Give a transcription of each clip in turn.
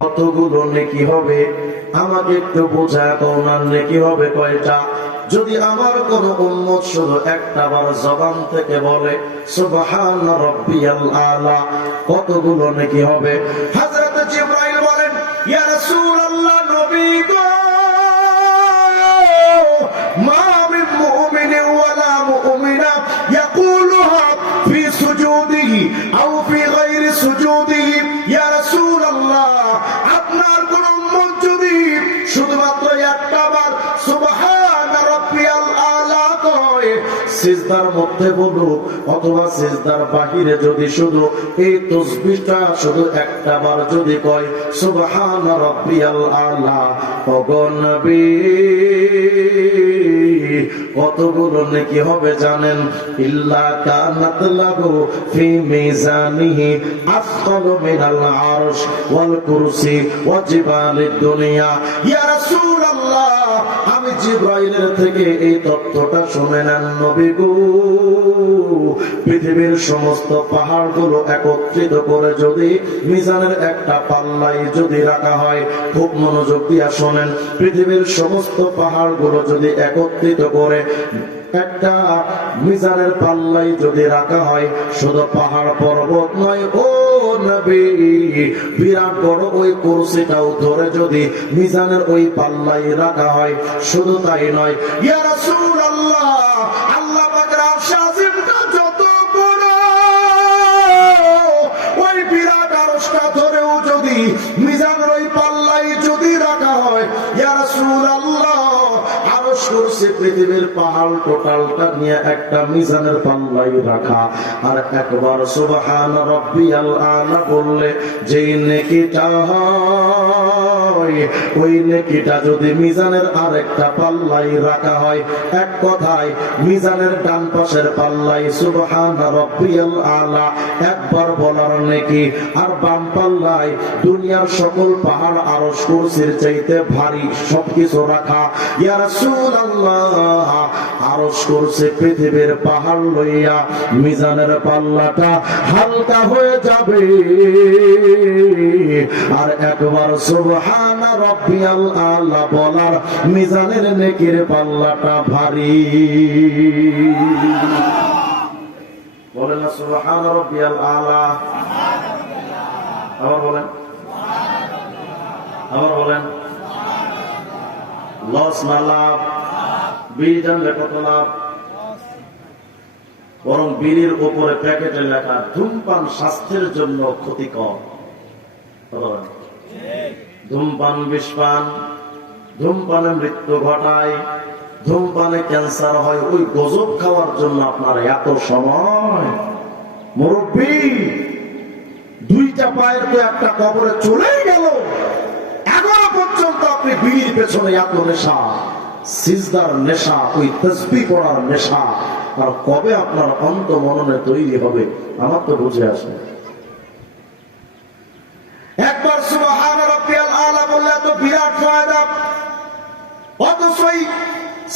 কতগুলো নেকি হবে আমাকে একটু বোঝায় কওনার নেকি হবে কয়টা? যদি আমার কোন উম্মত শুধু একটা বার জবান থেকে বলে সুবহান রাব্বিয়াল আলা, কতগুলো নেকি হবে? হযরত জিবরাইল বলেন, ইয়া রাসূলুল্লাহ, নবী গো, মা মিন মুমিনিন ওয়ালা মুমিনা ইয়াকুলুহা ফি সুজুদিহি আও ফি গায়রি সুজুদিহি, ইয়া রাসূলুল্লাহ, আপনার কোন উম্মত যদি শুধুমাত্র একটা বার সুবহান রাব্বিয়াল আলা কয়, সিজদার মধ্যে বলুক অথবা সিজদার বাহিরে যদি শুধু এই তাসবিহটা শুধু একটা বার যদি কয় সুবহান রাব্বিয়াল আলা, ওগো নবী, কতগুলো নেকি হবে জানেন? ইল্লা কানাত লাহু ফি মিজানিহি আফদালু মিনাল আরশ ওয়াল কুরসি ওয়া জিবালিদ দুনিয়া। ইয়া রাসূলুল্লাহ, আমি জিবরাইলের থেকে এই তথ্যটা শুনে নেন নবী গো, পৃথিবীর সমস্ত পাহাড়গুলো একত্রিত করে যদি মিজানের একটা পাল্লায় যদি রাখা হয়, খুব মনোযোগ দিয়ে শোনেন, পৃথিবীর সমস্ত পাহাড়গুলো যদি একত্রিত করে একটা মিজানের পাল্লায় যদি রাখা হয়, শুধু পাহাড় পর্বত নয় ও নবী, বিরাট বড় ওই কুরসিটাও ধরে যদি মিজানের ওই পাল্লায় রাখা হয়, শুধু তাই নয়, ইয়া রাসূলুল্লাহ, আল্লাহ পাকের আরশ আজিমটা যত বড়, ওই বিরাট আরশটা ধরেও যদি মিজানের ওই পাল্লায় যদি রাখা হয়, ইয়া রাসূলুল্লাহ, আরশ কুরসি পৃথিবীর পাহাড় টোটালটা নিয়ে একটা মিজানের পাল্লায় রাখা। আর একবার সুবহান রাব্বিয়াল আলা বললে যেই নেকিটা হয়, ওই নেকিটা যদি মিজানের আরেকটা পাল্লায় রাখা হয়, এক কথায় মিজানের ডান পাশের পাল্লায় সুবহান রাব্বিয়াল আলা একবার বলার নেকি, আর বাম পাল্লায় দুনিয়ার সকল পাহাড় আরশ কুরসির চাইতে ভারী সবকিছু রাখা। ইয়া রাসূলুল্লাহ, আরশ কুরসি পৃথিবীর পাহাড় লইয়া মিজানের পাল্লাটা হালকা হয়ে যাবে। আর একবার সুবহান রাব্বিয়াল আলা বলার মিজানের নেকির পাল্লাটা ভারী। বলেন না সুবহান রাব্বিয়াল আলা, আবার বলেন, আবার বলেন। লস না লাভ? বিড়ি জানলে কত লাভ? বরং বিড়ির উপরে প্যাকেটে লেখা ধূমপান স্বাস্থ্যের জন্য ক্ষতিকর। ধূমপান বিষপান, ধূমপানে মৃত্যু ঘটায়, ধূমপানে ক্যান্সার হয়। ওই গজব খাওয়ার জন্য আপনার এত সময়? মুরব্বী, দুইটা পায়ের তো একটা কবরে চলেই গেল, এখনো পর্যন্ত আপনি বিড়ির পেছনে এত নেশা, সিজদার নেশা, ওই তাসবিহ পড়ার নেশা, আর কবে আপনার অন্ত মননে তৈরি হবে আমার তো বুঝে আসে। একবার সুবহান রাব্বিয়াল আলা বললে তো বিরাট ফায়দা, অথচ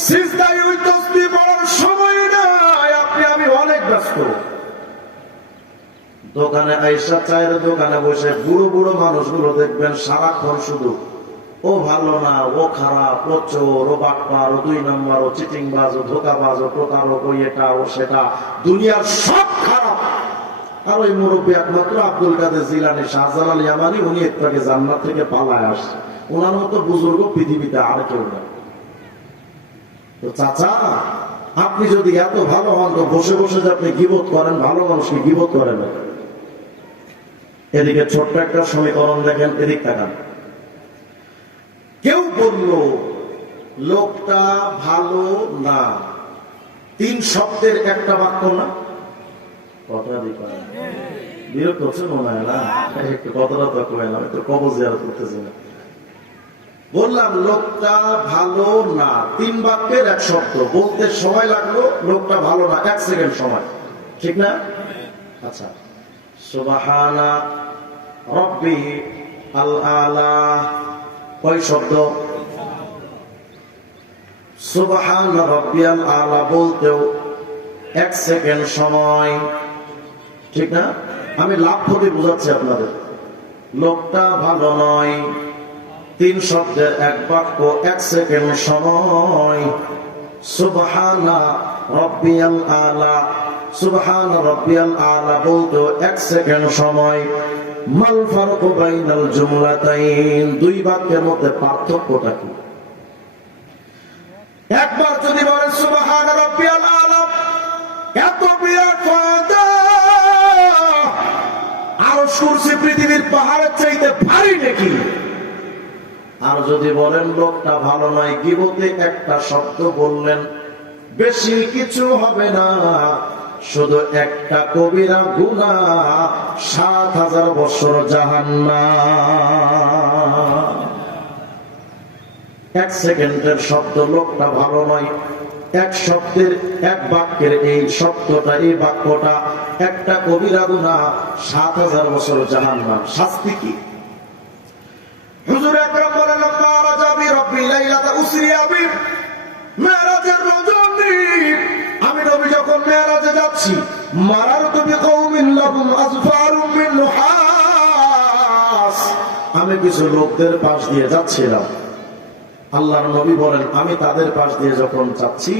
সিজদায় ওই তাসবিহ পড়ার সময় নাই, আপনি আমি অনেক ব্যস্ত। দোকানে আইসা চায়ের দোকানে বসে বুড়ো বুড়ো মানুষগুলো দেখবেন সারাক্ষণ শুধু ও ভালো না, ও খারাপ, ও চোর, ও বাটপার, ও দুই নম্বর, ও চিটিংবাজ, ও ধোকাবাজ, ও প্রতারক, ও এটা ও সেটা, দুনিয়ার সব খারাপ। আর ওই মুরব্বী একমাত্র আব্দুল কাদের জিলানী, শাহজালাল ইয়ামানি, উনি একটু আগে জান্নাত থেকে পালায় আসছে। ওনার মতো বুজুর্গ পৃথিবীতে আর কেউ নেই। তো চাচা, আপনি যদি এত ভালো হন তো বসে বসে যে আপনি গীবত করেন, ভালো মানুষকে গীবত করেন। এদিকে ছোট্ট একটা সমীকরণ দেখেন, এদিক তাকান। কেউ বলল লোকটা ভালো না, 3 শব্দের একটা বাক্য না? কথা দিকে বিরক্ত হচ্ছে মনে হয় না? একটু কথাটা তো কইলাম, একটু কবর জিয়ারত করতেছি না। বললাম লোকটা ভালো না, 3 বাক্যের 1 শব্দ, বলতে সময় লাগলো লোকটা ভালো না 1 সেকেন্ড সময়, ঠিক না? আচ্ছা, সুবহানা রাব্বি আল আলা কয় শব্দ? সুবহান রাব্বিয়াল আলা বলতেও 1 সেকেন্ড সময়, ঠিক না? আমি লাভ ক্ষতি বুঝাচ্ছি আপনাদের। লোকটা ভালো নয়। 3 শব্দের এক বাক্য, 1 সেকেন্ড সময়। সুবহানা রাব্বিয়াল আলা, সুবহানা রাব্বিয়াল আলা বলতে 1 সেকেন্ড সময়। মাল ফারকু বাইনাল জুমলাতাইন, 2 বাক্যের মধ্যে পার্থক্যটা কি? একবার যদি বলেন সুবহানা রাব্বিয়াল আলা, এত বিরাট ফায়দা, আরশ কুরসি পৃথিবীর পাহাড়ের চাইতে ভারী নাকি? আর যদি বলেন লোকটা ভালো নয়, গীবতে একটা শব্দ বললেন, বেশি কিছু হবে না, শুধু একটা কবিরা গুনাহ, 7000 বছর জাহান্নাম। 1 সেকেন্ডের শব্দ লোকটা ভালো নয়, 1 শব্দের 1 বাক্যের এই শব্দটা, এই বাক্যটা একটা কবিরা গুনাহ, 7000 বছর জাহান্নাম। শাস্তি কি? হুজুর আকরাম বলেন, মারাজা বি রব্বি লাইলাতা উসরিয়া বি, মেরাজের রজনী আমি নবী যখন মেরাজে যাচ্ছি, মারারতু বিকওমিন লাহুম আযফারুম মিন নুহাস, আমি কিছু লোকদের পাশ দিয়ে যাচ্ছিলাম। আল্লাহর নবী বলেন, আমি তাদের পাশ দিয়ে যখন যাচ্ছি,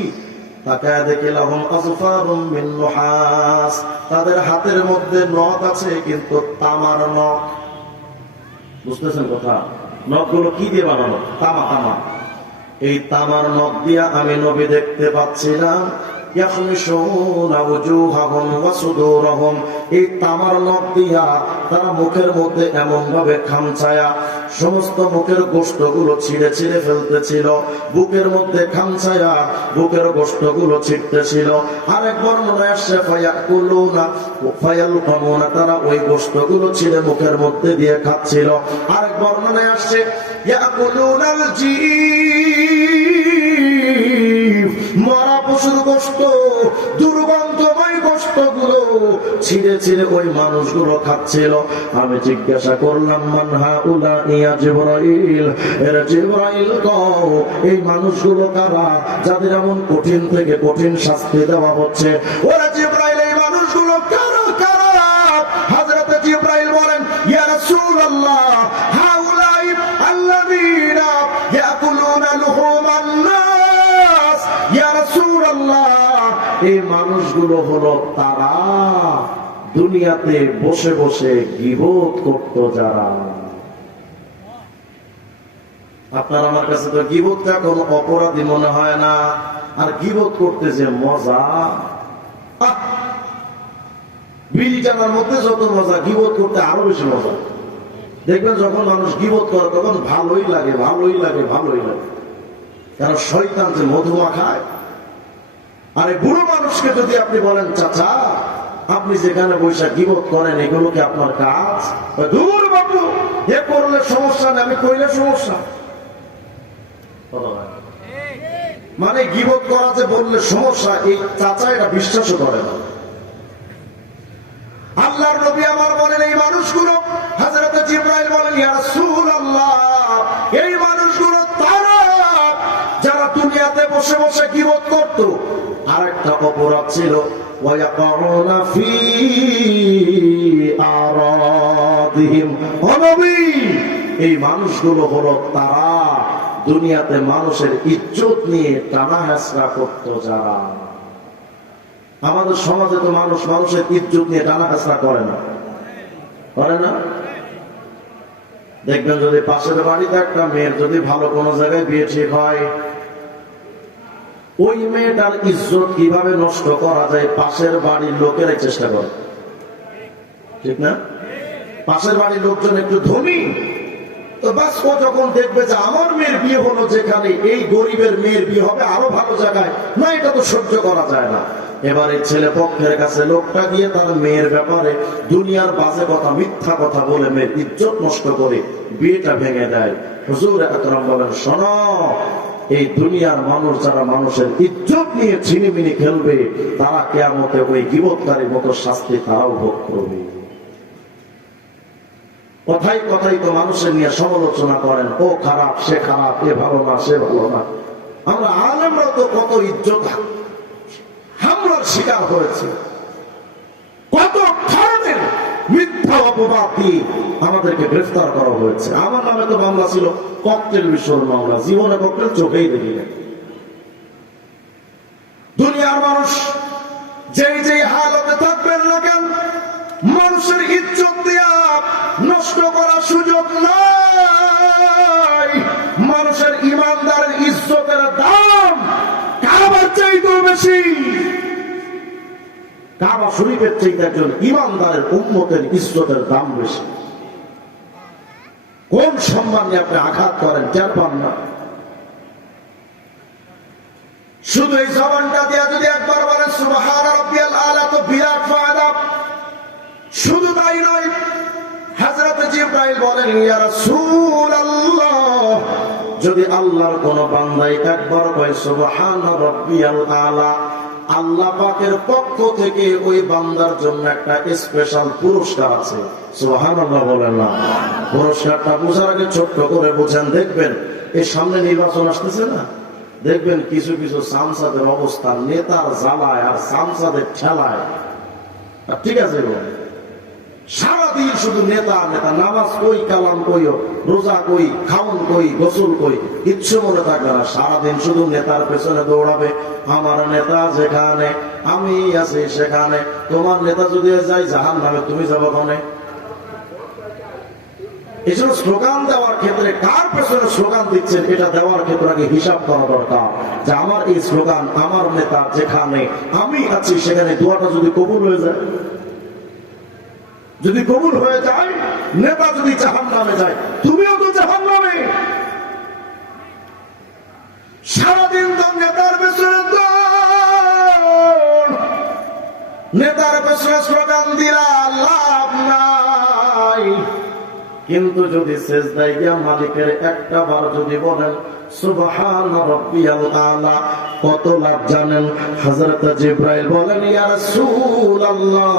তাকায়া দেখি লাহুম আযফারুম মিন নুহাস, তাদের হাতের মধ্যে নখ আছে, কিন্তু তামার নখ। বুঝতেছেন কথা? নখগুলো কি দিয়ে বানানো? তামা। তামা। এই তামার নখ দিয়া আমি নবী দেখতে পাচ্ছিলাম, ইয়াখমিশুনা ওয়ুজুহাহুম ওয়া সুদুরহুম, এই তামার নখ দিয়া তারা মুখের মধ্যে এমন ভাবে খামছায়া সমস্ত মুখের গোশতগুলো ছিঁড়ে ছিঁড়ে ফেলতেছিল, বুকের মধ্যে খামছায়া বুকের গোশতগুলো ছিঁড়তেছিল। আরেক বর্ণনায় আসছে ফায়াকুলুনা ফায়ালকামুনা, তারা ওই গোশতগুলো ছিঁড়ে মুখের মধ্যে দিয়ে খাচ্ছিল। আরেক বর্ণনায় আসছে ইয়াকুলুনাল জিব, মরা পশুর গোশত, দুর্গন্ধময় গোশতগুলো ছিঁড়ে ছিঁড়ে ওই মানুষগুলো খাচ্ছিল। আমি জিজ্ঞাসা করলাম, মান হাউলা ইয়া জিবরাইল, এর জিবরাইল কও, এই মানুষগুলো কারা যাদের এমন কঠিন থেকে কঠিন শাস্তি দেওয়া হচ্ছে? ওরা জিবরাইল, এই মানুষগুলো কারা কারা? হযরত জিবরাইল বলেন, ইয়া রাসূলুল্লাহ, হাউলাই আল্লাযীনা ইয়াকুলুনা লুহুমান নাস, ইয়া রাসূলুল্লাহ, এই মানুষগুলো হলো তারা দুনিয়াতে বসে বসে গীবত করত যারা। আপনার আমার কাছে তো গীবতটা কোনো অপরাধী মনে হয় না, আর গীবত করতে যে মজা, বিড়ি টানার মধ্যে যত মজা, গীবত করতে আরো বেশি মজা। দেখবেন যখন মানুষ গীবত করে তখন ভালোই লাগে, ভালোই লাগে, ভালোই লাগে। কারণ শয়তান যে মধুমা খায়। আর এই বুড়ো মানুষকে যদি আপনি বলেন, চাচা আপনি যেখানে বৈশাখ গীবত করেন, এগুলো কি আপনার কাজ? দূর বাবু, এ করলে সমস্যা নেই, আমি কইলে সমস্যা। মানে গীবত করা যে বললে সমস্যা, এই চাচা এটা বিশ্বাসও করে না। আল্লাহর নবী আমার বলেন, এই মানুষগুলো, হযরত জিবরাইল বলেন, ইয়া রাসূলুল্লাহ, এই মানুষগুলো তারা যারা দুনিয়াতে বসে বসে গীবত করত। আরেকটা অপরাধ ছিল, ওয়ায়াকুনা ফি আরাদিহিম, ও নবী, এই মানুষগুলো হলো তারা দুনিয়াতে মানুষের ইজ্জত নিয়ে টানা হেঁচড়া করত যারা। আমাদের সমাজে তো মানুষ মানুষের ইজ্জত নিয়ে টানা হেঁচড়া করে না, করে না? দেখবেন যদি পাশের বাড়িতে একটা মেয়ের যদি ভালো কোনো জায়গায় বিয়ে ঠিক হয়, ওই মেয়েটার ইজ্জত কিভাবে নষ্ট করা যায় পাশের বাড়ির লোকেরাই চেষ্টা করে, ঠিক না? পাশের বাড়ির লোকজন একটু ধনী, তো বাস ও যখন দেখবে যে আমার মেয়ের বিয়ে হলো যেখানে, এই গরিবের মেয়ের বিয়ে হবে আরো ভালো জায়গায়, না এটা তো সহ্য করা যায় না। এবারে ছেলে পক্ষের কাছে লোকটা গিয়ে তার মেয়ের ব্যাপারে দুনিয়ার বাজে কথা, মিথ্যা কথা বলে মেয়ের ইজ্জত নষ্ট করে বিয়েটা ভেঙে দেয়। হুজুর আকরাম বলেন, শোনো, এই দুনিয়ার মানুষ যারা মানুষের ইজ্জত নিয়ে ছিনিমিনি খেলবে, তারা কিয়ামতে ওই গীবতকারীর মতো শাস্তি তারাও ভোগ করবে। কথাই কথাই তো মানুষের নিয়ে সমালোচনা করেন, ও খারাপ, সে খারাপ, এ ভালো না, সে ভালো না। আমরা আলেমরা তো কত ইজ্জত হামলার শিকার হয়েছে, কত ধরনের মিথ্যা অপবাদ দিয়ে আমাদেরকে গ্রেফতার করা হয়েছে। আমার নামে তো মামলা ছিল ককটেল বিস্ফোরণ মামলা, জীবনে ককটেল চোখেই দেখিলেন। দুনিয়ার মানুষ যেই যেই হালতে থাকবেন না কেন, মানুষের ইজ্জত দিয়া নষ্ট করার সুযোগ নাই। মানুষের ইমানদারের ইজ্জতের দাম কাবার চাইতেও বেশি। কাবা শরীফের চাইতে একজন ইমানদারের উম্মতের ইজ্জতের দাম বেশি। কোন সম্মান নিয়ে আপনি আঘাত করেন টের পান না। শুধু এই জবানটা দিয়া যদি একবার বলেন সুবহান রাব্বিয়াল আলা, তো বিরাট ফায়দা। শুধু তাই নয়, হযরত জিবরাইল বলেন ইয়া রাসূলুল্লাহ, যদি আল্লাহর কোন বান্দাই একবার কয় সুবহান রাব্বিয়াল আলা, আল্লাহ পাকের পক্ষ থেকে ওই বান্দার জন্য একটা স্পেশাল পুরস্কার আছে। সুবহানাল্লাহ বলেন না। পুরস্কারটা বোঝার আগে ছোট্ট করে বোঝেন। দেখবেন এই সামনে নির্বাচন আসতেছে না, দেখবেন কিছু কিছু সামসাদের অবস্থা নেতার জ্বালায় আর সামসাদের ঠেলায়। ঠিক আছে, সারাদিন শুধু নেতা নেতা, নামাজ কই, কালাম কই, রোজা কই, খাউন কই, গোসল কই, কিচ্ছু মনে থাকবে না। সারাদিন শুধু নেতার পেছনে দৌড়াবে। আমার নেতা যেখানে, আমি আছি সেখানে। তোমার নেতা যদি যাই জাহান্নামে, তুমি যাবো ওখানে। এই জন্য স্লোগান দেওয়ার ক্ষেত্রে কার পেছনে স্লোগান দিচ্ছেন, এটা দেওয়ার ক্ষেত্রে আগে হিসাব করা দরকার যে আমার এই স্লোগান, আমার নেতা যেখানে, আমি আছি সেখানে, দোয়াটা যদি কবুল হয়ে যায়, যদি কবুল হয়ে যায়, নেতা যদি জাহান্নামে যায়, তুমিও তো জাহান্নামে। সারাদিন তো নেতার পেছনে দৌড়, নেতার পেছনে স্লোগান দিলা লাভ নাই। কিন্তু যদি সেজদায় গিয়া মালিকের একটা বার যদি বলেন সুবহান রাব্বিয়াল আলা, কত লাভ জানেন? হযরত জিবরাইল বলেন ইয়া রাসূলুল্লাহ,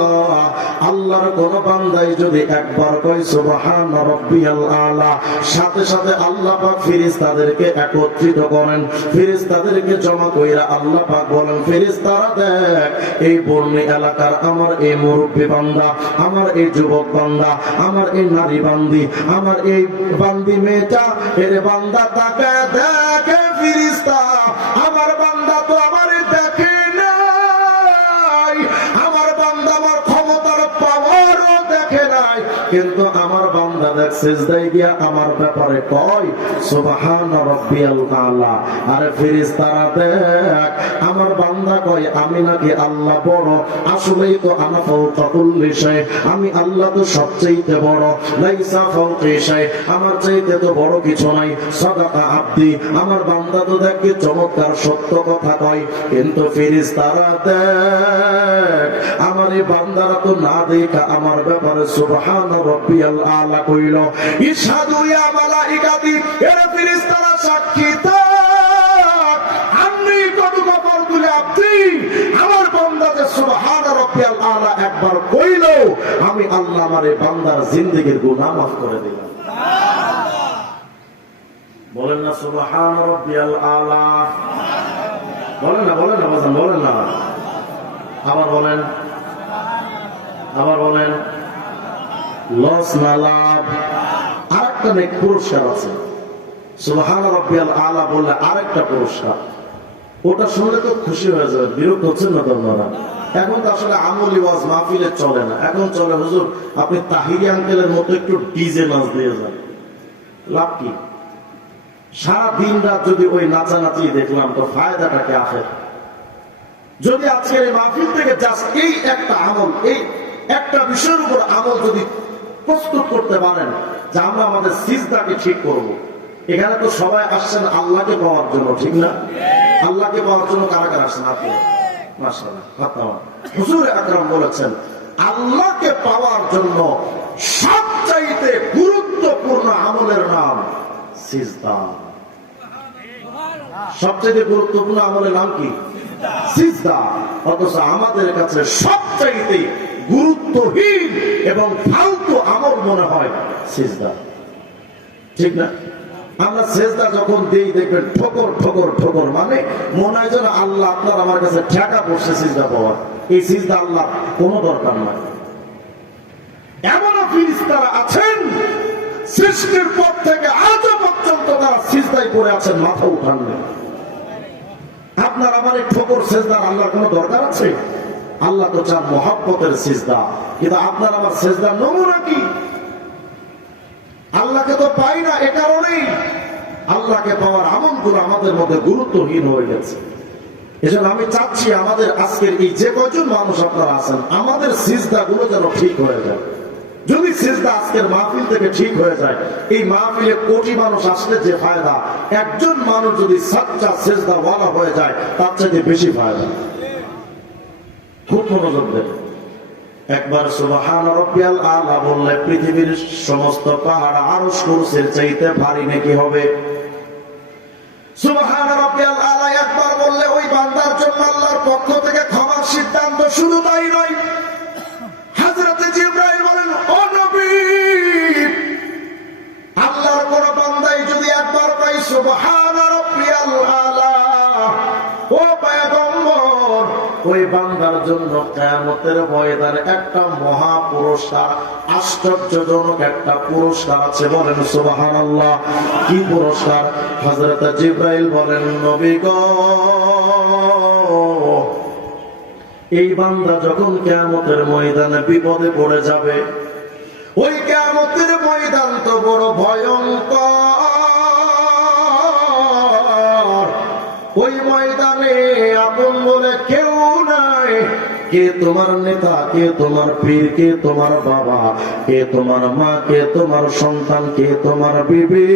আল্লাহর কোন বান্দাই যদি একবার কয় সুবহান রাব্বিয়াল আলা, সাথে সাথে আল্লাহ পাক ফেরেশতাদেরকে একত্রিত করেন। ফেরেশতাদেরকে জমা কইরা আল্লাহ পাক বলেন, ফেরেশতারা দেখ, এই বর্ণি এলাকার আমার এই মুরব্বী বান্দা, আমার এই যুবক বান্দা, আমার এই নারী বান্দি, আমার এই বান্দি মেয়েটা, এর বান্দা তাকে দেখে ফেরেশতা, আমার বান্দা তো আমারে দেখে নাই, আমার বান্দা আমার ক্ষমতার পাওয়ারও দেখে নাই, কিন্তু আমার বান্দা দেখ সিজদায় গিয়া আমার ব্যাপারে কয় সুবহান রাব্বিয়াল আলা। আরে ফেরেশতারা দেখ, আমার বান্দা কয় আমি নাকি আল্লাহ বড়, আসলেই তো আনা ফাওকা কুল্লি শাই, আমি আল্লাহ তো সবচেয়ে বড়, লাইসা ফাওকি শাই, আমার চাইতে তো বড় কিছু নাই। সাদাকা আব্দি, আমার বান্দা তো দেখে চমৎকার সত্য কথা কয়, কিন্তু ফেরেশতারা দেখ, আমার এই বান্দারা তো না দেখা আমার ব্যাপারে সুবহান রাব্বিয়াল আলা কইল। ইশহাদু ইয়া মালাইকাতি, এরা ফেরেশতারা সাক্ষী থাক, আমি কত কবর তুলে আব্দি, আমার বান্দা যে সুবহান রাব্বিয়াল আলা একবার কইল, আমি আল্লাহ আমার এই বান্দার জিন্দেগীর গুনাহ মাফ করে দিলাম। বলেন না সুবহান রাব্বিয়াল আলা, বলেন না, বলেন না বাজান, বলেন না, আবার বলেন, আবার বলেন। লস না লাভ? আরেকটা নেক পুরস্কার আছে। সুবহান রাব্বিয়াল আলা বললে আরেকটা পুরস্কার, ওটা শুনলে তো খুশি হয়ে যাবে। বিরক্ত হচ্ছেন না তোমরা? এখন তো আসলে আমলি ওয়াজ মাহফিলে চলে না, এখন চলে হুজুর আপনি তাহিরি আঙ্কেলের মতো একটু ডিজে নাচ দিয়ে যান। লাভ কি? সারা দিন রাত যদি ওই নাচানাচি দেখলাম তো ফায়দাটা কি আছে? যদি আজকের এই মাহফিল থেকে জাস্ট এই একটা আমল, এই একটা বিষয়ের উপর আমল যদি প্রস্তুত করতে পারেন যে আমরা আমাদের সিজদাকে ঠিক করব। এখানে তো সবাই আসছেন আল্লাহকে পাওয়ার জন্য, ঠিক না? আল্লাহকে পাওয়ার জন্য কারা কারা আসছেন? আপনি মাশাআল্লাহ। হুজুর আকরাম বলেছেন আল্লাহকে পাওয়ার জন্য সবচাইতে গুরুত্বপূর্ণ আমলের নাম সিজদা। সবচেয়ে গুরুত্বপূর্ণ আমলের নাম কি? সিজদা। অথচ আমাদের কাছে সবচাইতে গুরুত্বহীন এবং ফালতু আমল মনে হয় সিজদা, ঠিক না? আমরা সিজদা যখন দেই দেখবেন ঠোকর ঠোকর ঠোকর, মানে মনে হয় যেন আল্লাহ আপনার আমার কাছে ঠেকা পড়ছে সিজদা পাওয়ার। এই সিজদা আল্লাহ কোনো দরকার নাই। এমনও ফেরেশতারা আছেন সৃষ্টির পর থেকে আজও পর্যন্ত তারা সিজদায় পড়ে আছেন, মাথা উঠান না। আপনার আমার এই ঠোকর সিজদার আল্লাহর কোনো দরকার আছে? আল্লাহ তো চান মহব্বতের সিজদা, কিন্তু আপনার আমার সিজদার নমুনা কি? আল্লাহকে তো পাই না, এ কারণেই আল্লাহকে পাওয়ার আমলগুলো আমাদের মধ্যে গুরুত্বহীন হয়ে গেছে। এজন্য আমি চাচ্ছি আমাদের আজকের এই যে কয়জন মানুষ আপনারা আছেন, আমাদের সিজদা গুলো যেন ঠিক হয়ে যায়। যদি সিজদা আজকের মাহফিল থেকে ঠিক হয়ে যায়, এই মাহফিলে কোটি মানুষ আসলে যে ফায়দা, একজন মানুষ যদি সাচ্চা সিজদা ওয়ালা হয়ে যায় তার চাইতে বেশি ফায়দা। খুব মনোযোগ দেন। একবার সুবহান রাব্বিয়াল আলা বললে পৃথিবীর সমস্ত পাহাড় আরশ কুরসির চাইতে ভারী নাকি হবে? সুবহান রাব্বিয়াল আলা একবার বললে ওই বান্দার জন্য আল্লাহর পক্ষ থেকে ক্ষমার সিদ্ধান্ত। শুধু তাই নয়, হযরত জিবরাইল বলেন, ও নবী, আল্লাহর কোন বান্দাই যদি একবার কয় সুবহান রাব্বিয়াল আলা, ও পয়গম্বর, ওই বান্দার জন্য কিয়ামতের ময়দানে একটা মহা পুরস্কার, আশ্চর্যজনক একটা পুরস্কার আছে। বলেন সুবহানাল্লাহ। কি পুরস্কার? হযরত জিবরাইল বলেন, নবী গো, এই বান্দা যখন কিয়ামতের ময়দানে বিপদে পড়ে যাবে, ওই কিয়ামতের ময়দান তো বড় ভয়ঙ্কর, ওই ময়দানে আপন বলে কেউ নাই। কে তোমার নেতা, কে তোমার পীর, কে তোমার বাবা, কে তোমার মা, কে তোমার সন্তান, কে তোমার বিবি,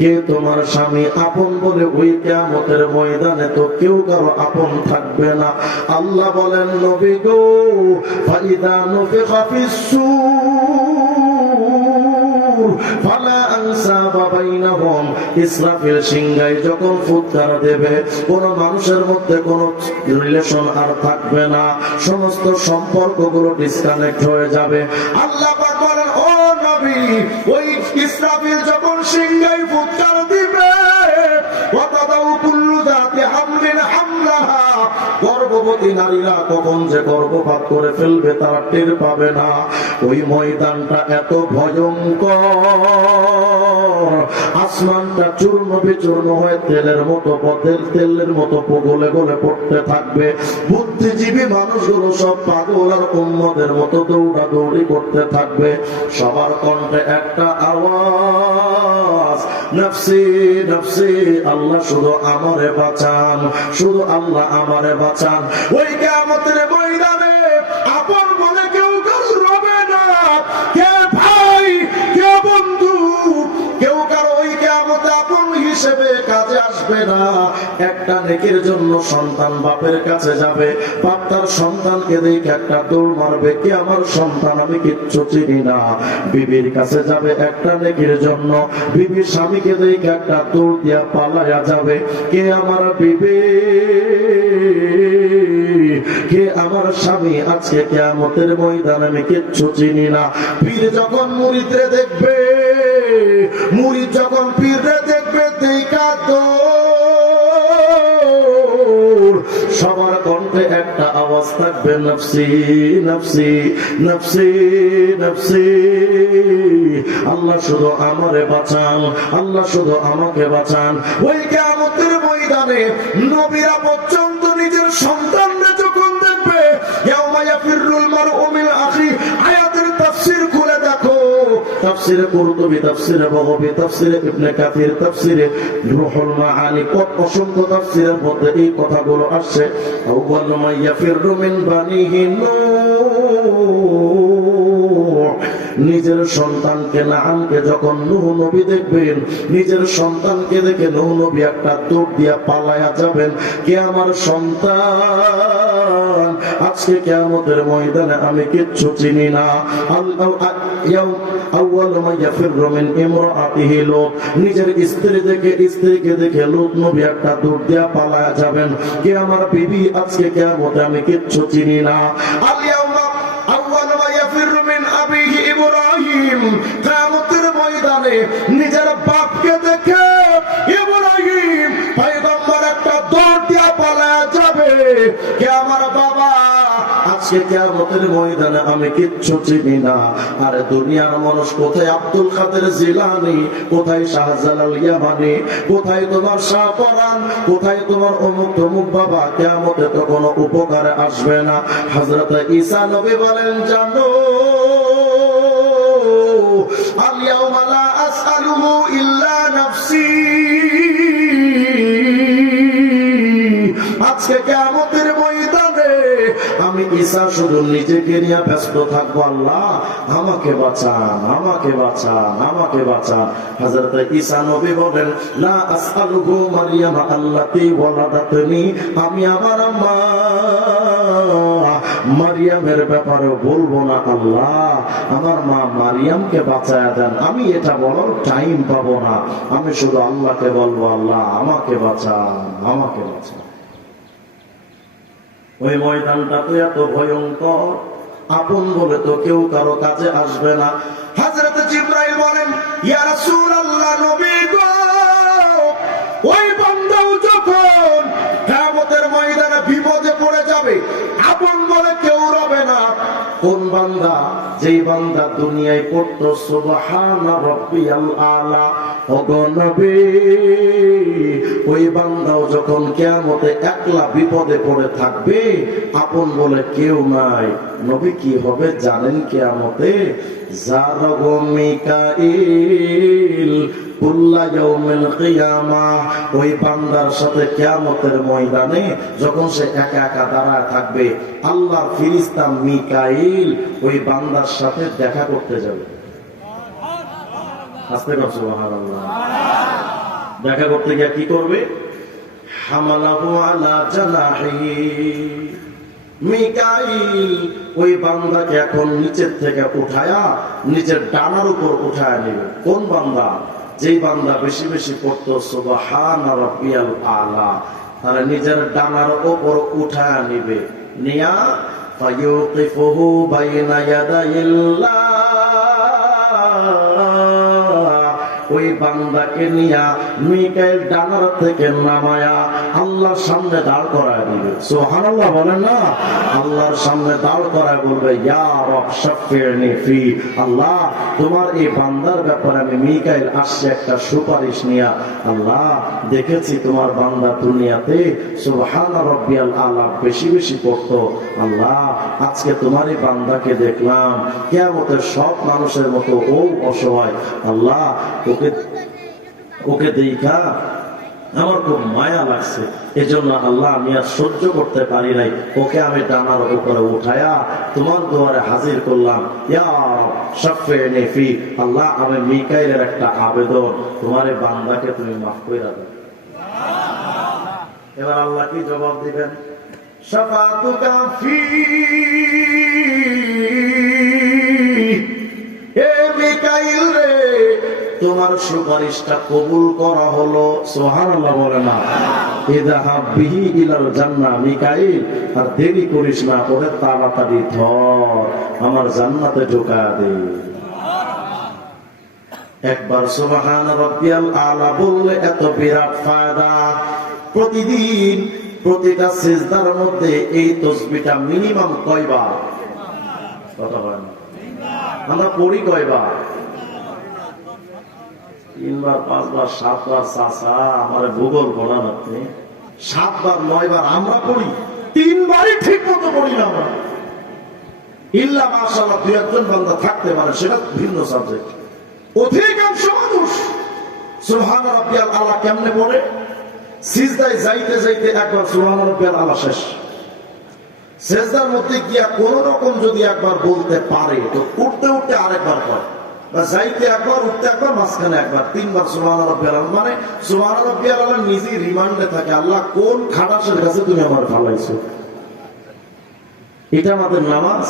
কে তোমার স্বামী, আপন বলে ওই কিয়ামতের ময়দানে তো কেউ কারো আপন থাকবে না। আল্লাহ বলেন, নবী গো, ফাইদা নুফিখা ফিস-সূর ফালা আনসাবা বাইনাহুম, ইসরাফিল সিংহায় যখন ফুৎকার দেবে, কোন মানুষের মধ্যে কোন রিলেশন আর থাকবে না, সমস্ত সম্পর্কগুলো ডিসকানেক্ট হয়ে যাবে। আল্লাহ পাক বলেন, ও নবী, ওই ইসরাফিল যখন সিংহায় ফুৎকার দিবে, ওয়াতাদাউ কুল্লু যাতি হামলিন হামলাহা, গর্ভবতী নারীরা কখন যে গর্ভপাত করে ফেলবে তারা টের পাবে না। ওই ময়দানটা এত ভয়ঙ্কর, আসমানটা চূর্ণ বিচূর্ণ হয়ে তেলের মতো তেলের মতো গলে গলে পড়তে থাকবে। বুদ্ধিজীবী মানুষগুলো সব পাগল আর উম্মদের মতো দৌড়াদৌড়ি করতে থাকবে। সবার কণ্ঠে একটা আওয়াজ, নফসি নফসি, আল্লাহ শুধু আমারে বাঁচান, শুধু আল্লাহ আমারে বাঁচান। ওই কিয়ামতের ময়দানে আপন বলে কেউ কারো রবে না, কে ভাই, কে বন্ধু, কেউ কারো ওই কিয়ামতে আপন হিসেবে কাজে আসবে না। একটা নেকির জন্য সন্তান বাপের কাছে যাবে, বাপ তার সন্তানকে দেখে একটা দৌড় মারবে, কে আমার সন্তান, আমি কিচ্ছু চিনি না। বিবির কাছে যাবে একটা নেকির জন্য, বিবি স্বামীকে দেখে একটা দৌড় দিয়া পালায়া যাবে, কে আমার বিবি, কে আমার স্বামী, আজকে কিয়ামতের ময়দানে আমি কিচ্ছু চিনি না। পীর যখন মুরিদরে দেখবে, মুরিদ যখন পীররে দেখবে, দেখা দৌড়। সবার কণ্ঠে একটা আওয়াজ থাকবে, নফসি নফসি নফসি নফসি, আল্লাহ শুধু আমারে বাঁচান, আল্লাহ শুধু আমাকে বাঁচান। ওই কিয়ামতের ময়দানে নবীরা পর্যন্ত নিজের সন্তানরা যখন দেখবে, ইয়াউমা ইয়াফিরুল মারউ মিন আখি, আয়াতের তাফসীর খুলে দেখো, তাফসীরে কুরতুবী, তাফসীরে বগবী, তাফসীরে ইবনে কাসির, তাফসীরে রুহুল মাআনি, কত অসংখ্য তাফসীরের মধ্যে এই কথাগুলো আসছে। আউয়ালু মা ইয়াফিরু মিন বানিহি নূহ, নিজের সন্তানকে নামকে যখন নূহ নবী দেখবেন, নিজের সন্তানকে দেখে নূহ নবী একটা দৌড় দিয়া পালায়া যাবেন, কে আমার সন্তান, আজকে কিয়ামতের ময়দানে আমি কিচ্ছু চিনি না। আউয়ালু মা ইয়াফিরু মিন ইমরাআতিহি লূত, নিজের স্ত্রীকে দেখে লূত নবী একটা দৌড় দিয়া পালায়া যাবেন, কে আমার বিবি, আজকে কিয়ামতে আমি কিচ্ছু চিনি না। আউয়ালু মা ইয়াফিরু মিন আবিহি ইব্রাহিম, কিয়ামতের ময়দানে নিজের বাপকে দেখে ইব্রাহিম পয়গম্বর একটা দৌড় দিয়া পালায়া যাবে, কে আমার বাবা, আজকে কিয়ামতের ময়দানে আমি কিচ্ছু চিনি না। আর দুনিয়ার মানুষ কোথায় আব্দুল কাদের জিলানী, কোথায় শাহজালাল ইয়ামানি, কোথায় তোমার শাহপরান, কোথায় তোমার অমুক তমুক বাবা, কিয়ামতে তো কোনো উপকারে আসবে না। হযরত ঈসা নবী বলেন, জানো আল ইয়াউমা লা আসআলুহু ইল্লা নাফসি, আজকে কিয়ামতের ময়দানে আমি ঈসা শুধু নিজেকে নিয়ে ব্যস্ত থাকবো, আল্লাহ আমাকে বাঁচান, আমাকে বাঁচান, আমাকে বাঁচান। হযরত ঈসা নবী বলেন, লা আসআলুহু মারইয়াম আল্লাতী ওয়ালাদাতনি, আমি আমার আম্মা মারিয়ামের ব্যাপারে বলবো না, আল্লাহ আমার মা মারিয়ামকে বাঁচায়া দেন, আমি এটা বলার টাইম পাবো না। আমি শুধু আল্লাহকে বলবো, আল্লাহ আমাকে বাঁচান, আমাকে বাঁচান। ওই ময়দানটা তো এত ভয়ঙ্কর, আপন বলে তো কেউ কারো কাছে আসবে না। হযরত জিবরাইল বলেন, ইয়া রাসূলুল্লাহ, নবী গো, ওই বান্দাও যখন কিয়ামতের ময়দানে বিপদে পড়ে যাবে, আপন বলে কেউ রবে না। কোন বান্দা? যেই বান্দা দুনিয়ায় পড়তো সুবহানা রাব্বিয়াল আলা, ওগো নবী, ওই বান্দাও যখন কিয়ামতে একলা বিপদে পড়ে থাকবে, আপন বলে কেউ নাই, নবী কি হবে জানেন? কিয়ামতে জারগো মিকাইল কুল্লা ইয়াউমিল কিয়ামাহ, ওই বান্দার সাথে কিয়ামতের ময়দানে যখন সে একা একা দাঁড়ায় থাকবে, আল্লাহর ফেরেশতা মিকাইল ওই বান্দার সাথে দেখা করতে যাবে। আস্তে করে সুবহানাল্লাহ। দেখা করতে গিয়ে কি করবে? হামালাহু আলা জানাহি, মিকাইল ওই বান্দাকে এখন নিচের থেকে উঠায়া নিচের ডানার উপর উঠায়া নেবে। কোন বান্দা? যেই বান্দা বেশি বেশি পড়তো সুবহানা রাব্বিয়াল আলা, তারা নিজের ডানার উপর উঠায়া নিবে, নিয়া ফায়ুকিফুহু বাইনা ইয়াদাইল্লাহ, ওই বান্দাকে নিয়া মিকাইল ডানার থেকে নামায়া আল্লাহর সামনে দাঁড় করায় দিবে। সুবহানাল্লাহ বলেন না? আল্লাহর সামনে দাঁড় করায় বলবে, ইয়া রব শাফি'নি ফি, আল্লাহ তোমার এই বান্দার ব্যাপারে আমি মিকাইল আসছে একটা সুপারিশ নিয়া, আল্লাহ দেখেছি তোমার বান্দা দুনিয়াতে সুবহানা রাব্বিয়াল আলা বেশি বেশি পড়তো, আল্লাহ আজকে তোমার এই বান্দাকে দেখলাম কিয়ামতের সব মানুষের মতো ও অসহায়, আল্লাহ ওকে দেখা আমার খুব মায়া লাগছে, এজন্য আল্লাহ আমি আর সহ্য করতে পারি নাই, ওকে আমি ডানার উপরে উঠায়া তোমার দুয়ারে হাজির করলাম। ইয়া রব শাফি'নি ফি, আল্লাহ আমি মিকাইলের একটা আবেদন, তোমার এই বান্দাকে তুমি মাফ কইরা দাও। এবার আল্লাহ কি জবাব দিবেন? শাফাতুকা ফি, হে মিকাইল রে, তোমার সুপারিশটা কবুল করা হলো। সুবহানাল্লাহ বলে না? ইযহাব বিহি ইলাল জান্নাহ, মিকাইল আর দেরি করিস না, ওরে তাড়াতাড়ি ধর আমার জান্নাতে ঢোকায়া দে। একবার সুবহানা রাব্বিয়াল আলা বললে এত বিরাট ফায়দা। প্রতিদিন প্রতিটা সিজদার মধ্যে এই তাসবিহটা মিনিমাম কয়বার? কথা বলেন, আমরা পড়ি কয়বার? 3 বার, 5 বার, 7 বার। চাচা আমার ভূগোল পড়ান আপনি, 7 বার 9 বার আমরা পড়ি, 3 বারই ঠিক মতো পড়ি না আমরা। ইল্লা মাশাআল্লাহ 2-1 বান্দা থাকতে পারে, সেটা ভিন্ন সাবজেক্ট। অধিকাংশ মানুষ সুবহানা রাব্বিয়াল আলা কেমনে পড়ে? সিজদায় যাইতে যাইতে একবার সুবহানা রাব্বিয়াল আলা শেষ, সিজদার মধ্যে গিয়া কোন রকম যদি একবার বলতে পারে তো উঠতে উঠতে আরেকবার পড়ে, বা যাইতে একবার উঠতে একবার মাঝখানে একবার, 3 বার সুবহানা রাব্বিয়াল আলা। মানে সুবহানা রাব্বিয়াল আলা নিজে রিমান্ডে থাকে, আল্লাহ কোন খাটাসের কাছে তুমি আমার ফালাইছো। এটা আমাদের নামাজ।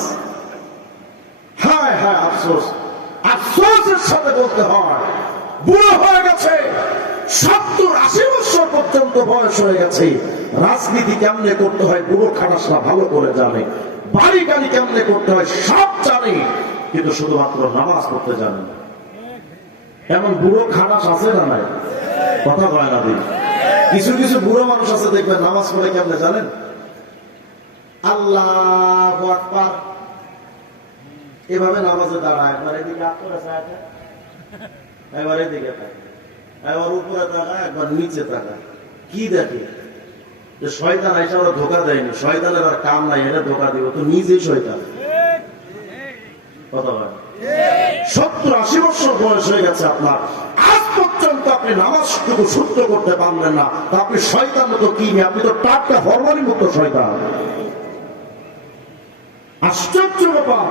হায় হায় আফসোস, আফসোসের সাথে বলতে হয়, বুড়ো হয়ে গেছে, 70-80 বছর পর্যন্ত বয়স হয়ে গেছে, রাজনীতি কেমনে করতে হয় বুড়ো খাটাসরা ভালো করে জানে, বাড়ি গাড়ি কেমনে করতে হয় সব জানে, কিন্তু শুধুমাত্র নামাজ পড়তে জানে না। এমন বুড়ো খাটাস আছে না নাই? কথা কয় না দিন। কিছু কিছু বুড়ো মানুষ আছে দেখবেন নামাজ পড়ে কেমনে জানেন? আল্লাহু আকবার, এভাবে নামাজে দাঁড়ায়, একবার এদিকে আত্মরা চায়, একবার এদিকে তাকায়, একবার উপরে তাকায়, একবার নিচে তাকায়। কি দেখে? যে শয়তান আইসা ওরা ধোকা দেয়নি, শয়তানের আর কাম নাই, এটা ধোকা দিব, তো নিজেই শয়তান। কথা বলেন, 70-80 বছর বয়স হয়ে গেছে আপনার, আজ পর্যন্ত আপনি নামাজটুকু শুদ্ধ করতে পারলেন না, তা আপনি শয়তান মতো কি নেই, আপনি তো টাটকা হরমোনি মতো শয়তান। আশ্চর্য ব্যাপার।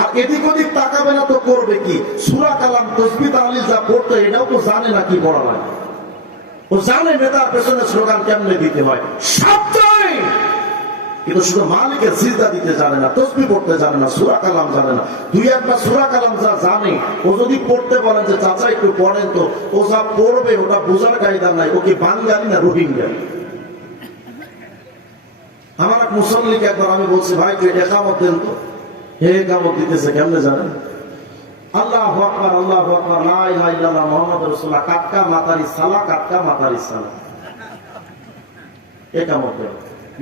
আর এদিক ওদিক তাকাবে না তো করবে কি? সূরা কালাম তাসবিহ তাহলিল যা পড়তো এটাও তো জানে না কি পড়া হয়, ও জানে নেতার পেছনে স্লোগান কেমনে দিতে হয়, সব জানে, কিন্তু শুধু মালিকের সিজদা দিতে জানে না, তাসবিহ পড়তে জানে না, সূরা কালাম জানে না। দুই একটা সূরা কালাম যা জানে, ও যদি পড়তে বলেন যে চাচা একটু পড়েন তো, ও যা পড়বে ওটা বোঝার কায়দা নাই, ওকে বাঙালি না রোহিঙ্গা। আমার এক মুসল্লিকে একবার আমি বলছি, ভাই তুই একামত দেন তো। হে একামত দিতেছে কেমনে জানেন? আল্লাহু আকবার, আল্লাহু আকবার, লা ইলাহা ইল্লাল্লাহ মুহাম্মাদুর রাসূলুল্লাহ, কাটকা মাতারি সালা, কাটকা মাতারি সালা, একামত দেন।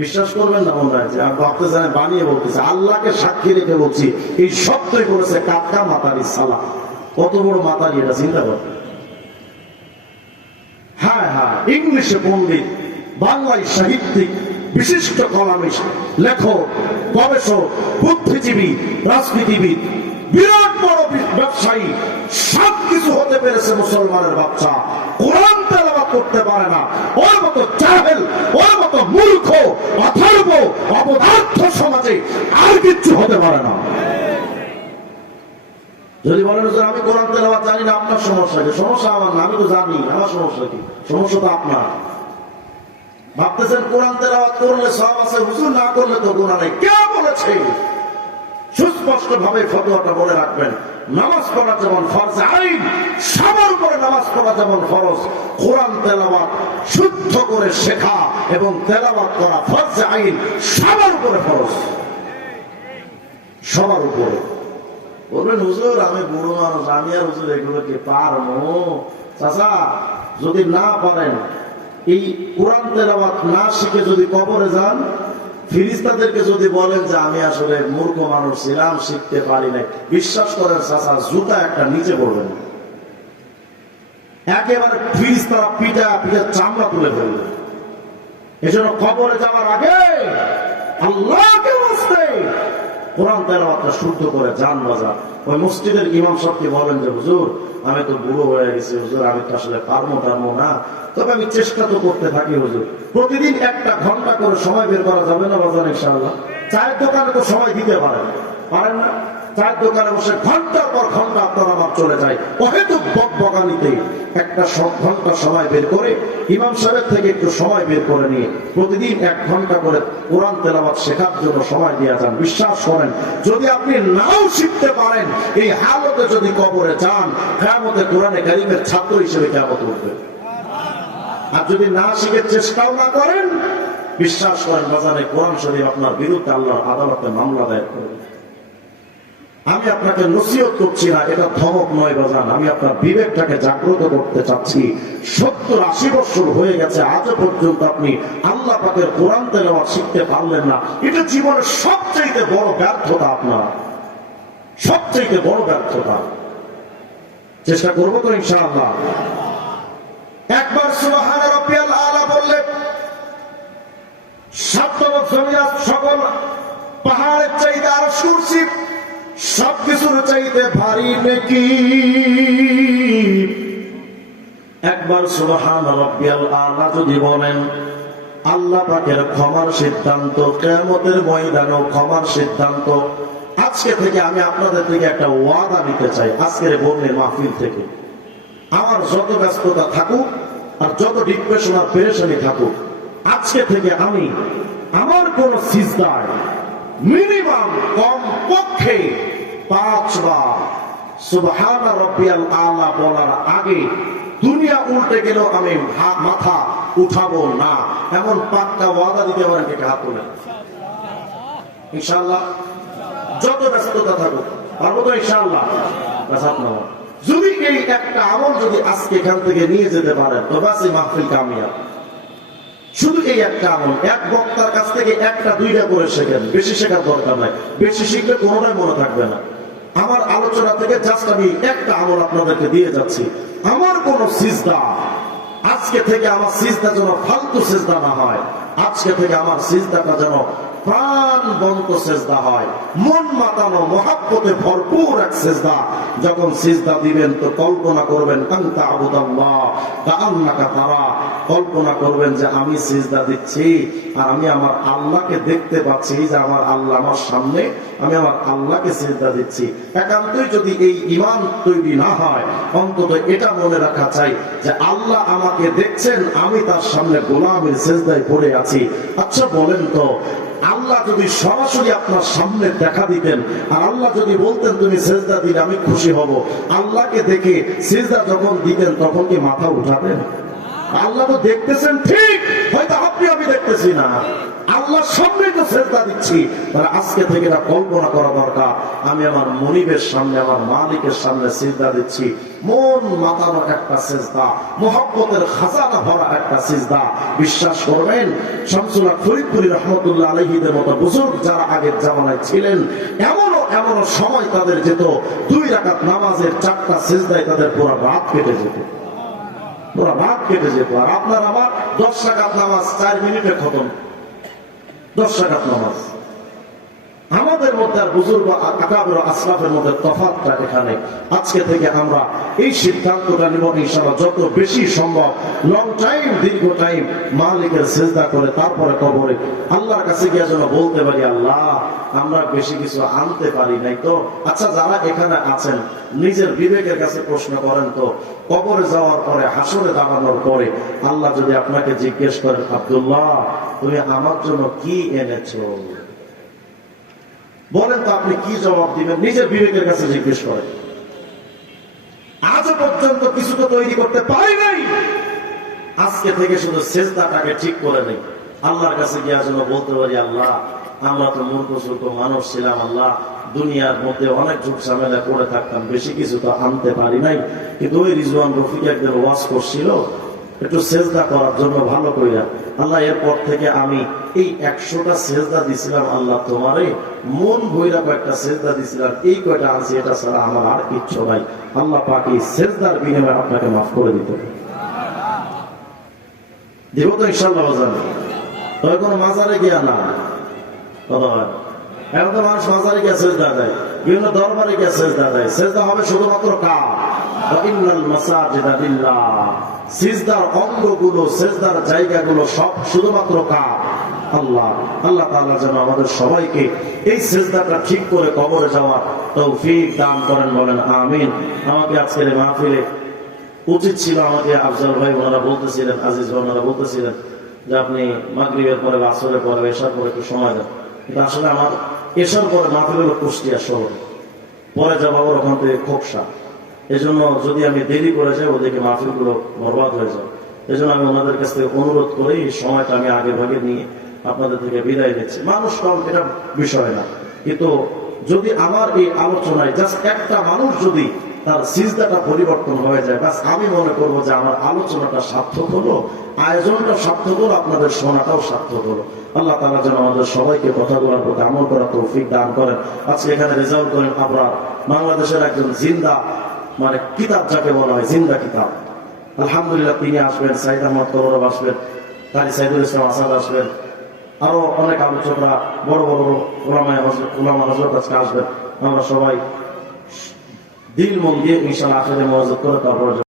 বিশ্বাস করবেন না মনে হয় যে আর ভাবতে জানে বানিয়ে বলতেছে, আল্লাহকে সাক্ষী রেখে বলছি এই শব্দই বলেছে কাটকা মাতারি সালা। কত বড় মাতারি এটা চিন্তা করতে। হ্যাঁ হ্যাঁ, ইংলিশে পণ্ডিত, বাংলায় সাহিত্যিক, বিশিষ্ট কলামিস্ট, লেখক, গবেষক, বুদ্ধিজীবী, রাজনীতিবিদ, বিরাট বড় ব্যবসায়ী, সবকিছু হতে পেরেছে মুসলমানের বাচ্চা, কোরআন তেলাওয়াত করতে পারে না। ওর মতো জাহেল, ওর মতো মূর্খ, অথর্ব, অপদার্থ সমাজে আর কিচ্ছু হতে পারে না। যদি বলেন যে আমি কোরআন তেলাওয়াত জানি না, আপনার সমস্যা কি? সমস্যা আমার না, আমি তো জানি, আমার সমস্যা কি? সমস্যা তো আপনার। ভাবতেছেন কোরআন তেলাওয়াত করলে সব আছে, হুজুর না করলে তো গুনাহ নেই। কে বলেছে? সুস্পষ্ট ভাবে ফতোয়াটা বলে রাখবেন। নামাজ পড়া যেমন ফরজ আইন, সবার উপরে নামাজ পড়া যেমন ফরজ, কোরআন তেলাওয়াত শুদ্ধ করে শেখা এবং তেলাওয়াত করা ফরজ আইন সবার উপরে ফরজ, সবার উপরে। বলবেন হুজুর আমি বুড়ো মানুষ, আমি আর হুজুর এগুলোকে পারবো? চাচা, যদি না পারেন, এই কোরআন তেলাওয়াত না শিখে যদি কবরে যান, ফেরেশতাদেরকে যদি বলেন যে আমি আসলে মূর্খ মানুষ ছিলাম, শিখতে পারি নাই, বিশ্বাস করেন চাচা, জুতা একটা নিচে পড়বেন, একেবারে ফেরেশতারা পিঠা পিঠা চামড়া তুলে ফেলবে। এজন্য কবরে যাওয়ার আগে আল্লাহকে বলতে কোরআন তেলাওয়াতটা শুদ্ধ করে যান বাজার। ওই মসজিদের ইমাম সাহেবকে বলেন যে হুজুর আমি তো বুড়ো হয়ে গেছি, হুজুর আমি তো আসলে পারবো না, তবে আমি চেষ্টা তো করতে থাকি হুজুর। প্রতিদিন 1 ঘন্টা করে সময় বের করা যাবে না বাজার? ইনশাআল্লাহ। চায়ের দোকানে তো সময় দিতে পারেন না? চায়ের দোকানে বসে ঘন্টার পর ঘন্টা আপনার আমার চলে যায়, হয়তো বকবকানিতে 1 ঘন্টা সময় বের করে ইমাম সাহেবের থেকে একটু সময় বের করে নিয়ে প্রতিদিন 1 ঘন্টা করে কোরআন তেলাওয়াত শেখার জন্য সময় দিয়ে যান। বিশ্বাস করেন, যদি আপনি নাও শিখতে পারেন, এই হালতে যদি কবরে যান, কিয়ামতে কোরআনে কারীমের ছাত্র হিসেবে কিয়ামত উঠবে। আর যদি না শিখে চেষ্টাও না করেন, বিশ্বাস করেন বাজারে কোরআন শরীফ আপনার বিরুদ্ধে আল্লাহর আদালতে মামলা দায়ের করবে। আমি আপনাকে নসিহত করছি না, এটা ধমক নয় বাজান, আমি আপনার বিবেকটাকে জাগ্রত করতে চাচ্ছি। 70-80 বছর হয়ে গেছে, আজও পর্যন্ত আপনি আল্লাহ পাকের কোরআন তেলাওয়াত শিখতে পারলেন না। এটা জীবনের সবচেয়ে বড় ব্যর্থতা, আপনার সবচেয়ে বড় ব্যর্থতা। চেষ্টা করবো তো ইনশাআল্লাহ। একবার সুবহান রাব্বিয়াল আলা বললে 7 জমিয়াত সকল পাহাড়ের চাইতে আর কুরসি সবকিছুর চাইতে ভারী নাকি? একবার সুবহান রাব্বিয়াল আলা যদি বলেন, আল্লাহ পাকের ক্ষমার সিদ্ধান্ত, কিয়ামতের ময়দানেও ক্ষমার সিদ্ধান্ত। আজকে থেকে আমি আপনাদের থেকে একটা ওয়াদা নিতে চাই, আজকের বর্ণের মাহফিল থেকে। আমার যত ব্যস্ততা থাকুক আর যত ডিপ্রেশন আর পেরেশানি থাকুক, আজকে থেকে আমি আমার কোন সিজদায় মিনিমাম কম পক্ষে 5 বার সুবহান রাব্বিয়াল আলা বলার আগে দুনিয়া উল্টে গেলেও আমি মাথা উঠাবো না, এমন পাক্কা ওয়াদা দিতে পারেন? কে হাত তোলেন? ইনশাআল্লাহ। যত ব্যস্ততা থাকুক, পারবো তো ইনশাআল্লাহ? যদি এই একটা আমল যদি আজকে এখান থেকে নিয়ে যেতে পারেন, তো বাস এই মাহফিল কামিয়াব। শুধু এই একটা আমল, এক বক্তার কাছ থেকে একটা দুইটা করে শেখেন, বেশি শেখার দরকার নাই। বেশি শিখলে কোনোটাই মনে থাকবে না। আমার আলোচনা থেকে জাস্ট আমি একটা আমল আপনাদেরকে দিয়ে যাচ্ছি। আমার কোন সিজদা আজকে থেকে, আমার সিজদা যেন ফালতু সিজদা না হয়। আজকে থেকে আমার সিজদাটা যেন প্রাণবন্ত সিজদা হয়, মন মাতানো মহাব্বতে ভরপুর এক সিজদা। যখন সিজদা দিবেন তো কল্পনা করবেন আনতা আবুদাল্লাহ কাআন্নাকা তারা, কল্পনা করবেন যে আমি সিজদা দিচ্ছি আর আমি আমার আল্লাহকে দেখতে পাচ্ছি, যে আমার আল্লাহ আমার সামনে, আমি আমার আল্লাহকে সিজদা দিচ্ছি। একান্তই যদি এই ঈমান তৈরি না হয়, অন্তত এটা মনে রাখা চাই যে আল্লাহ আমাকে দেখছেন, আমি তার সামনে গোলামের সিজদায় পড়ে আছি। আচ্ছা বলেন তো, আল্লাহ যদি সরাসরি আপনার সামনে দেখা দিতেন আর আল্লাহ যদি বলতেন তুমি সিজদা দিলে আমি খুশি হব, আল্লাহকে দেখে সিজদা যখন দিতেন তখন কি মাথা উঠাতেন? আল্লাহ তো দেখতেছেন ঠিক, হয়তো আপনি আমি দেখতেছি না, আল্লাহর সামনে তো সিজদা দিচ্ছি। তাহলে আজকে থেকে এটা কল্পনা করা দরকার, আমি আমার মনিবের সামনে, আমার মালিকের সামনে সিজদা দিচ্ছি। মন মাতানো একটা সিজদা, মুহাব্বতের খাজানা ভরা একটা সিজদা। বিশ্বাস করবেন, শামসুল হক ফরিদপুরি রহমতুল্লাহ আলাইহিদের মতো বুজুর্গ যারা আগের জামানায় ছিলেন, এমনও সময় তাদের যেত 2 রাকাত নামাজের 4টা সিজদায় তাদের পুরো রাত কেটে যেত, পুরো রাত কেটে যেত। আর আপনার আমার 10 রাকাত নামাজ 4 মিনিটে খতম, 10 রাকাত নামাজ। আমাদের মধ্যে আর বুজুর্গ আকাবের আসলাফের মধ্যে তফাৎটা এখানে। আজকে থেকে আমরা এই সিদ্ধান্তটা নিব ইনশাআল্লাহ, যত বেশি সম্ভব লং টাইম, দীর্ঘ টাইম মালিকের সিজদা করে তারপরে কবরে আল্লাহর কাছে গিয়ে যেন বলতে পারি, আল্লাহ আমরা বেশি কিছু আনতে পারি নাই তো। আচ্ছা যারা এখানে আছেন, নিজের বিবেকের কাছে প্রশ্ন করেন তো, কবরে যাওয়ার পরে, হাসরে দাঁড়ানোর পরে আল্লাহ যদি আপনাকে জিজ্ঞেস করেন, আব্দুল্লাহ তুমি আমার জন্য কি এনেছো, বলেন তো আপনি কি জবাব দিবেন? নিজের বিবেকের কাছে জিজ্ঞেস করেন। আজও পর্যন্ত কিছু তো তৈরি করতে পারি নাই, আজকে থেকে শুধু সিজদাটাকে ঠিক করে নেই, আল্লাহর কাছে গিয়ে যেন বলতে পারি, আল্লাহ আমরা তো মূর্খ সূর্খ মানুষ ছিলাম, আল্লাহ দুনিয়ার মধ্যে অনেক ঝুঁক ঝামেলা করে থাকতাম, বেশি কিছু তো আনতে পারি নাই, কিন্তু ওই রিজওয়ান রফিক একদিন ওয়াজ করছিল একটু সিজদা করার জন্য ভালো কইরা, আল্লাহ এরপর থেকে আমি এই 100টা সিজদা দিছিলাম, আল্লাহ তোমারে মন ভইরা কয়েকটা সিজদা দিছিলাম, এই কয়টা আনছি, এটা ছাড়া আমার আর কিচ্ছু নাই। আল্লাহ পাক এই সিজদার বিনিময়ে আপনাকে মাফ করে দিতে দিব তো ইনশাআল্লাহ। জানি তবে কোনো মাজারে গিয়া না, কথা হয় এখন তো মানুষ মাজারে গিয়া সিজদা দেয়, বিভিন্ন দরবারে গিয়া সিজদা দেয়। সিজদা হবে শুধুমাত্র কার? ওয়া ইন্নাল মাসাজিদা লিল্লাহ। সিজদার অঙ্গগুলো, সিজদার জায়গাগুলো সব শুধুমাত্র কার? আল্লাহ। আল্লাহ তাআলা যেন আমাদের সবাইকে এই সিজদাটা ঠিক করে কবরে যাওয়ার তৌফিক দান করেন, বলেন আমিন। আমাকে আজকের মাহফিলে উচিত ছিল, আমাকে আফজাল ভাই ওনারা বলতেছিলেন, আজিজ ভাই ওনারা বলতেছিলেন যে আপনি মাগরিবের পরে, আসরের পরে, এশার পরে একটু সময় দেন, কিন্তু আসলে আমার এশার পরে মাহফিল হলো কুষ্টিয়া শহর, পরে যাবো ওখান থেকে খোকসা। এই জন্য যদি আমি দেরি করে যাই ওদিকে মাহফিল গুলো বরবাদ হয়ে যায়। এই জন্য আমি ওনাদের কাছ থেকে অনুরোধ করে এই সময়টা আমি আগে ভাগে নিয়ে আপনাদের থেকে বিদায় নিচ্ছি। মানুষ কম এটা বিষয় না, কিন্তু যদি আমার এই আলোচনায় জাস্ট একটা মানুষ যদি তার সিজদাটা পরিবর্তন হয়ে যায়, বাস আমি মনে করবো যে আমার আলোচনাটা সার্থক হলো, আয়োজনটা সার্থক হলো, আপনাদের শোনাটাও সার্থক হলো। আল্লাহ তাআলা যেন আমাদের সবাইকে কথাগুলোর প্রতি আমল করার তৌফিক দান করেন। আজকে এখানে রেজাল্ট করেন আবরার, বাংলাদেশের একজন জিন্দা মানে কিতাব যাকে বলা হয়, জিন্দা কিতাব। আলহামদুলিল্লাহ তিনি আসবেন, সাইদ আহমদ তরফ আসবেন, কারি সাইদুল ইসলাম আসাদ আসবেন, আরো অনেক আলোচকরা, বড় বড় উলামা হযরত আজকে আসবেন। আমরা সবাই দিল মন দিয়ে ইনশাআল্লাহ আখিরে মুওয়াজ্জাত করে তারপর